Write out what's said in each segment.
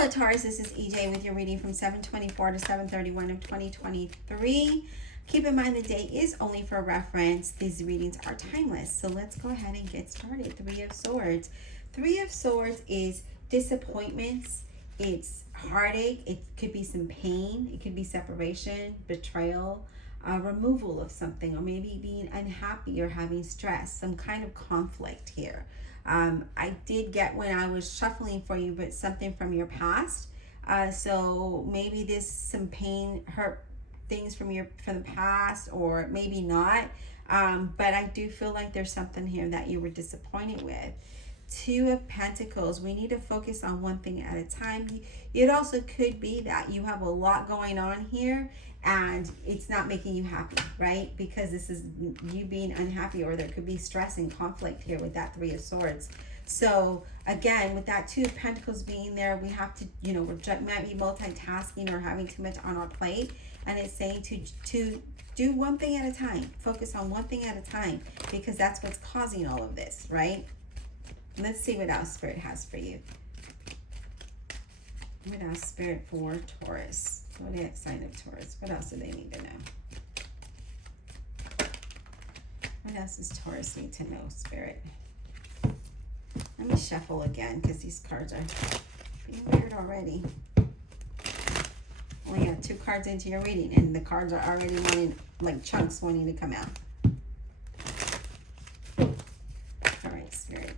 Hello Taurus, this is EJ with your reading from 7/24 to 7/31 of 2023. Keep in mind the date is only for reference. These readings are timeless. So let's go ahead and get started. Three of Swords. Three of Swords is disappointments. It's heartache. It could be some pain. It could be separation, betrayal, removal of something, or maybe being unhappy or having stress, some kind of conflict here. I did get, when I was shuffling for you, but something from your past. So maybe this some pain, hurt things from the past, or maybe not. But I do feel like there's something here that you were disappointed with. Two of Pentacles. We need to focus on one thing at a time. It also could be that you have a lot going on here and it's not making you happy, right? Because this is you being unhappy, or there could be stress and conflict here with that Three of Swords. So again, with that Two of Pentacles being there, we have to, we might be multitasking or having too much on our plate. And it's saying to do one thing at a time. Focus on one thing at a time, because that's what's causing all of this, right? Let's see what else Spirit has for you. What else, Spirit, for Taurus? What is the sign of Taurus? What else do they need to know? What else does Taurus need to know, Spirit? Let me shuffle again, because these cards are being weird already. Only got 2 cards into your reading, and the cards are already wanting, like chunks wanting to come out. All right, Spirit.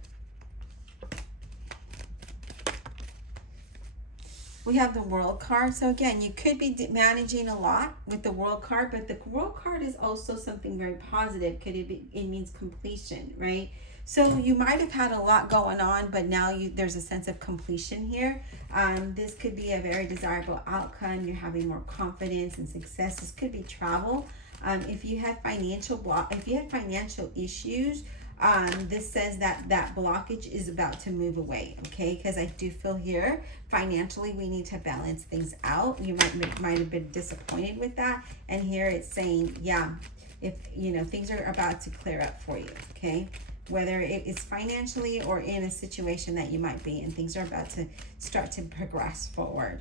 We have the World card. So again, you could be managing a lot with the World card, but the World card is also something very positive. It means completion, right? So you might have had a lot going on, but now there's a sense of completion here. This could be a very desirable outcome. You're having more confidence and success. This could be travel. If you had financial issues, this says that blockage is about to move away, okay? Because I do feel here financially we need to balance things out. You might have been disappointed with that, and here it's saying, yeah, if things are about to clear up for you, okay? Whether it is financially or in a situation that you might be in, things are about to start to progress forward.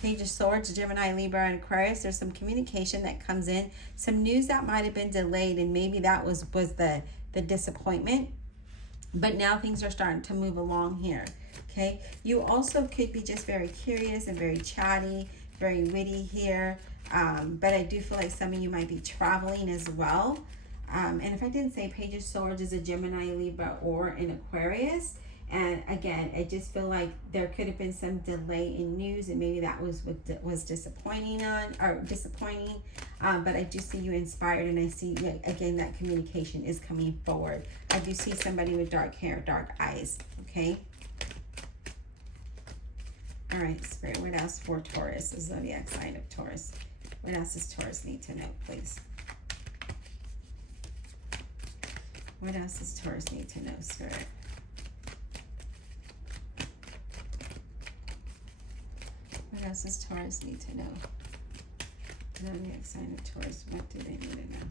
Page of Swords, Gemini, Libra, and Aquarius. There's some communication that comes in, some news that might have been delayed, and maybe that was the disappointment. But now things are starting to move along here, okay? You also could be just very curious and very chatty, very witty here. But I do feel like some of you might be traveling as well. And if I didn't say, Page of Swords is a Gemini, Libra, or an Aquarius. And again, I just feel like there could have been some delay in news, and maybe that was what was disappointing. But I do see you inspired, and I see, again, that communication is coming forward. I do see somebody with dark hair, dark eyes, okay? All right, Spirit, what else for Taurus? The zodiac sign of Taurus. What else does Taurus need to know, please? What else does Taurus need to know, Spirit? What else does Taurus need to know? Zodiac sign of Taurus. What do they need to know?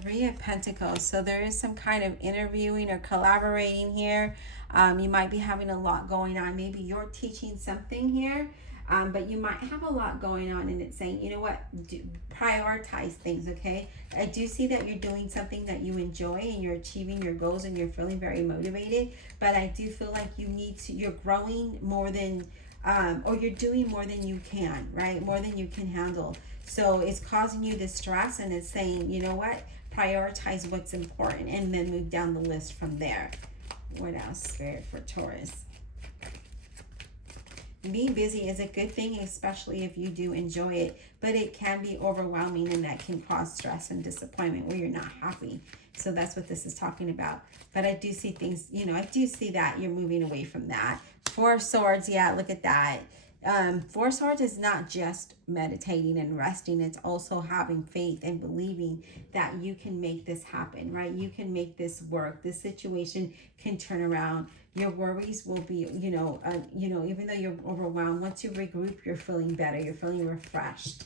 Three of Pentacles. So there is some kind of interviewing or collaborating here. You might be having a lot going on. Maybe you're teaching something here. But you might have a lot going on, and it's saying, you know what, prioritize things, okay? I do see that you're doing something that you enjoy, and you're achieving your goals, and you're feeling very motivated. But I do feel like you're growing more than, or you're doing more than you can, right? More than you can handle. So it's causing you this stress, and it's saying, you know what, prioritize what's important, and then move down the list from there. What else, Spirit, for Taurus? Being busy is a good thing, especially if you do enjoy it, but it can be overwhelming, and that can cause stress and disappointment where you're not happy. So that's what this is talking about. But I do see things, I do see that you're moving away from that. Four of Swords, yeah, look at that. Four of Swords is not just meditating and resting. It's also having faith and believing that you can make this happen, right? You can make this work. This situation can turn around. Your worries will be, even though you're overwhelmed, once you regroup, you're feeling better. You're feeling refreshed.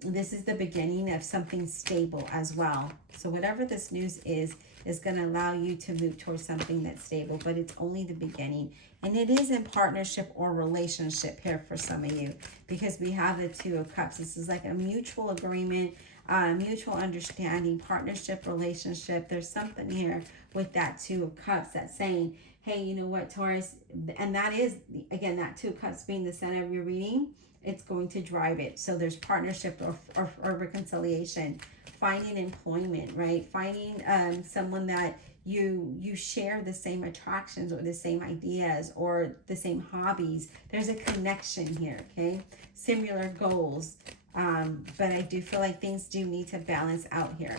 This is the beginning of something stable as well. So whatever this news is going to allow you to move towards something that's stable, but it's only the beginning. And it is in partnership or relationship here for some of you, because we have the Two of Cups. This is like a mutual agreement, mutual understanding, partnership, relationship. There's something here with that Two of Cups that's saying, hey, you know what, Taurus, and that is, again, that Two of Cups being the center of your reading, it's going to drive it. So there's partnership or reconciliation, finding employment, right? Finding someone that you share the same attractions or the same ideas or the same hobbies. There's a connection here, okay? Similar goals. But I do feel like things do need to balance out here,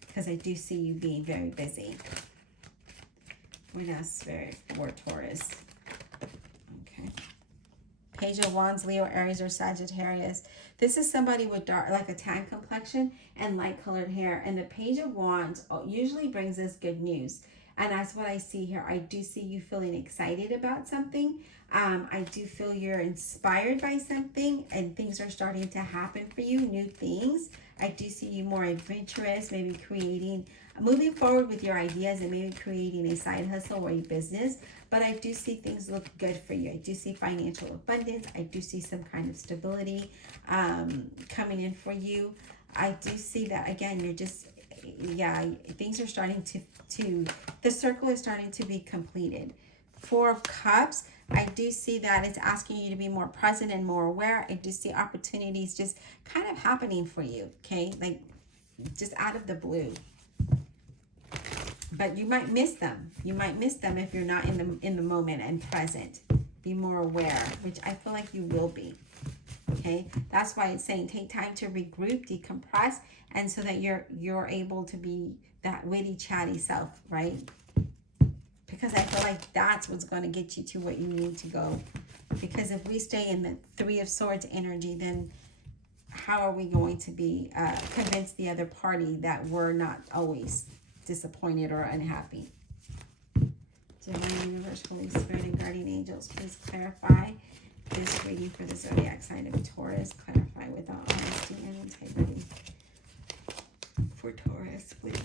because I do see you being very busy. What else, Spirit, for Taurus? Okay. Page of Wands, Leo, Aries, or Sagittarius. This is somebody with dark, like a tan complexion and light colored hair. And the Page of Wands usually brings us good news. And that's what I see here. I do see you feeling excited about something. I do feel you're inspired by something and things are starting to happen for you, new things. I do see you more adventurous, maybe creating, moving forward with your ideas and maybe creating a side hustle or a business. But I do see things look good for you. I do see financial abundance. I do see some kind of stability coming in for you. I do see that, again, you're just, yeah, things are starting to the circle is starting to be completed. Four of Cups, I do see that it's asking you to be more present and more aware. I do see opportunities just kind of happening for you, okay? Like just out of the blue. But you might miss them. You might miss them if you're not in the moment and present. Be more aware, which I feel like you will be. Okay? That's why it's saying take time to regroup, decompress, and so that you're able to be that witty, chatty self, right? Because I feel like that's what's going to get you to what you need to go. Because if we stay in the Three of Swords energy, then how are we going to be convince the other party that we're not always disappointed or unhappy? Divine Universe, Holy Spirit, and Guardian Angels, please clarify this reading for the zodiac sign of Taurus. Clarify with all honesty and integrity for Taurus, please.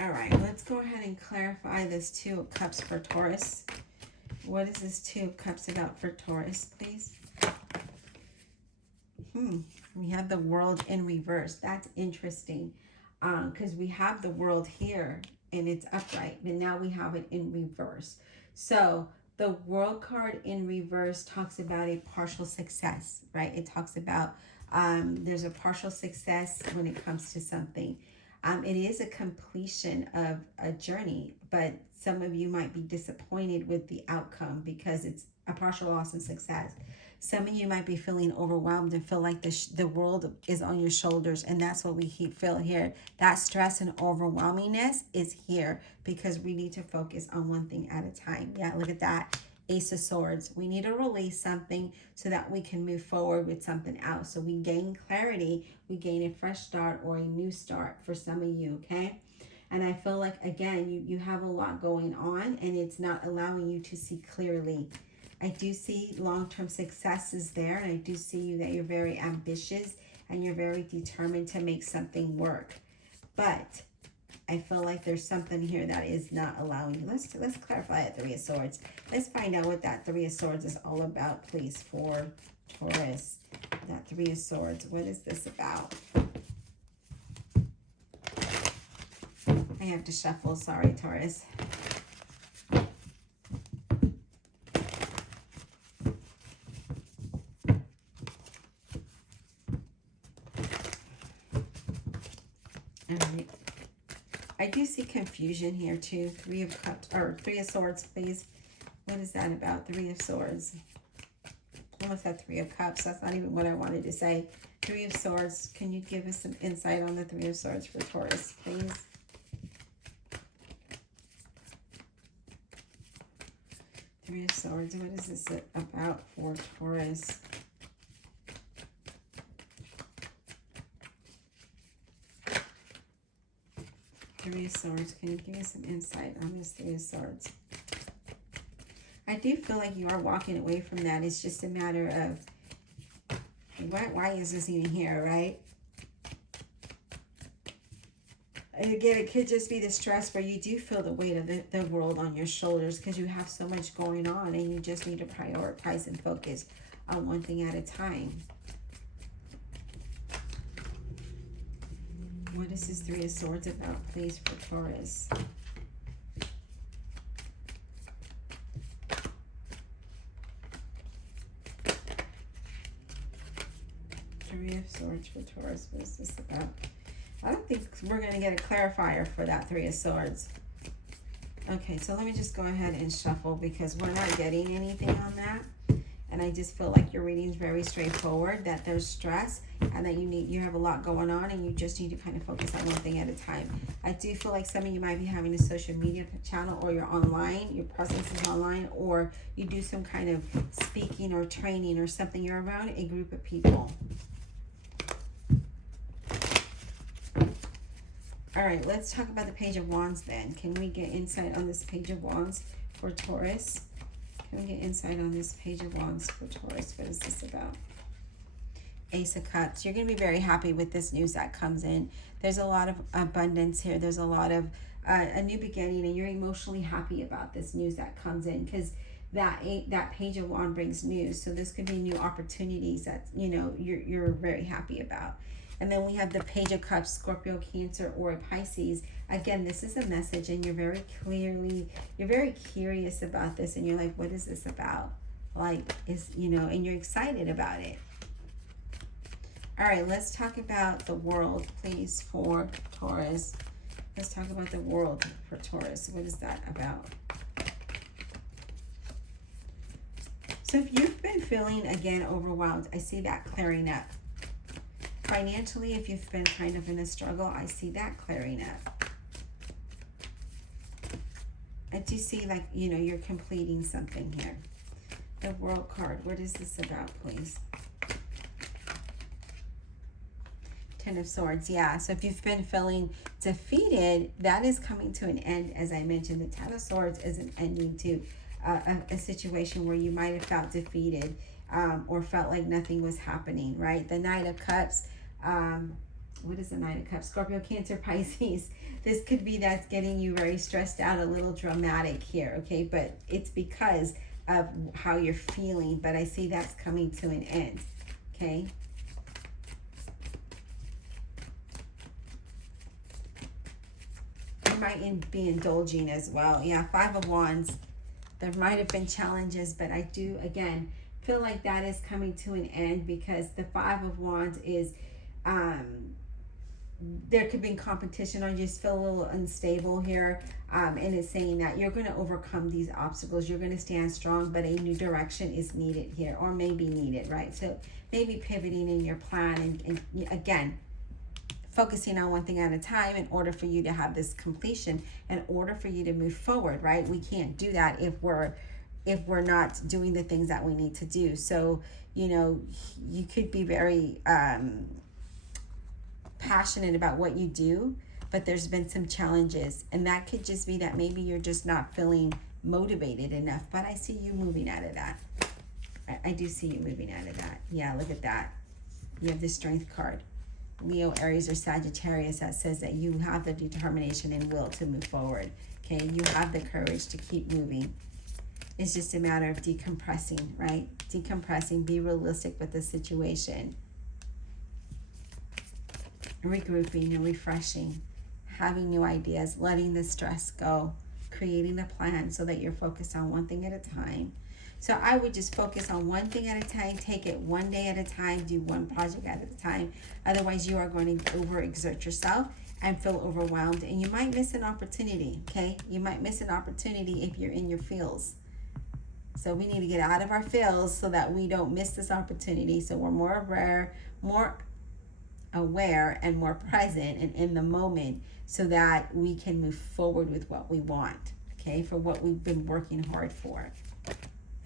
All right, let's go ahead and clarify this Two of Cups for Taurus. What is this Two of Cups about for Taurus, please? We have the World in reverse. That's interesting, because we have the World here and it's upright, but now we have it in reverse. So the World card in reverse talks about a partial success, right? It talks about there's a partial success when it comes to something. It is a completion of a journey, but some of you might be disappointed with the outcome because it's a partial loss and success. Some of you might be feeling overwhelmed and feel like the world is on your shoulders, and that's what we feel here. That stress and overwhelmingness is here because we need to focus on one thing at a time. Yeah, look at that. Ace of Swords. We need to release something so that we can move forward with something else. So we gain clarity, we gain a fresh start or a new start for some of you, okay? And I feel like, again, you have a lot going on and it's not allowing you to see clearly. I do see long-term successes there, and I do see you that you're very ambitious and you're very determined to make something work. But I feel like there's something here that is not allowing you. Let's clarify that Three of Swords. Let's find out what that Three of Swords is all about, please, for Taurus. That Three of Swords, what is this about? I have to shuffle, sorry, Taurus. All right. I do see confusion here too. Three of Cups, or Three of Swords, please. What is that about? Three of Swords. Almost had Three of Cups. That's not even what I wanted to say. Three of Swords. Can you give us some insight on the Three of Swords for Taurus, please? Three of Swords. What is this about for Taurus? Three of Swords. Can you give me some insight on this Three of Swords? I do feel like you are walking away from that. It's just a matter of why is this even here, right? And again, it could just be the stress where you do feel the weight of the world on your shoulders because you have so much going on and you just need to prioritize and focus on one thing at a time. What is this Three of Swords about, please, for Taurus? Three of Swords for Taurus. What is this about? I don't think we're going to get a clarifier for that Three of Swords. Okay, so let me just go ahead and shuffle because we're not getting anything on that. And I just feel like your reading is very straightforward, that there's stress and that you have a lot going on and you just need to kind of focus on one thing at a time. I do feel like some of you might be having a social media channel, or you're online, your presence is online, or you do some kind of speaking or training or something. You're around a group of people. All right, let's talk about the Page of Wands then. Can we get insight on this Page of Wands for Taurus? Can we get insight on this Page of Wands for Taurus? What is this about? Ace of Cups. You're going to be very happy with this news that comes in. There's a lot of abundance here. There's a lot of a new beginning, and you're emotionally happy about this news that comes in because that Page of Wands brings news. So this could be new opportunities that, you know, you're very happy about. And then we have the Page of Cups, Scorpio, Cancer, or a Pisces. Again, this is a message, and you're very curious about this, and you're like, what is this about? Like, and you're excited about it. All right, let's talk about the world, please, for Taurus. Let's talk about the world for Taurus. What is that about? So if you've been feeling, again, overwhelmed, I see that clearing up. Financially, if you've been kind of in a struggle, I see that clearing up. I do see, like, you're completing something here. The World card, what is this about, please? Ten of Swords, yeah. So if you've been feeling defeated, that is coming to an end. As I mentioned, the Ten of Swords is an ending to a situation where you might have felt defeated or felt like nothing was happening, right? The Knight of Cups. What is the Knight of Cups? Scorpio, Cancer, Pisces. This could be that's getting you very stressed out, a little dramatic here, okay? But it's because of how you're feeling. But I see that's coming to an end, okay? You might be indulging as well. Yeah, Five of Wands. There might have been challenges, but I do, again, feel like that is coming to an end because the Five of Wands is... there could be competition, or you just feel a little unstable here, and it's saying that you're going to overcome these obstacles. You're going to stand strong, but a new direction is needed here, or maybe needed, right? So maybe pivoting in your plan and again, focusing on one thing at a time in order for you to have this completion, in order for you to move forward, right? We can't do that if we're not doing the things that we need to do. So, you could be very passionate about what you do, but there's been some challenges, and that could just be that maybe you're just not feeling motivated enough. But I see you moving out of that. I do see you moving out of that. Yeah, look at that. You have the Strength card. Leo, Aries, or Sagittarius, that says that you have the determination and will to move forward. Okay, you have the courage to keep moving. It's just a matter of decompressing, right? Decompressing, be realistic with the situation. Regrouping and refreshing, having new ideas, letting the stress go, creating a plan so that you're focused on one thing at a time. So I would just focus on one thing at a time, take it one day at a time, do one project at a time. Otherwise, you are going to overexert yourself and feel overwhelmed, and you might miss an opportunity, okay? You might miss an opportunity if you're in your feels. So we need to get out of our feels so that we don't miss this opportunity. So we're more aware and more present and in the moment so that we can move forward with what we want, okay, for what we've been working hard for.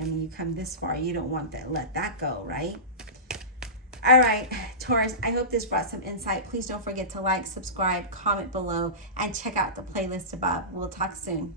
I mean, you come this far, you don't want that, let that go, right? All right, Taurus, I hope this brought some insight. Please don't forget to like, subscribe, comment below, and check out the playlist above. We'll talk soon.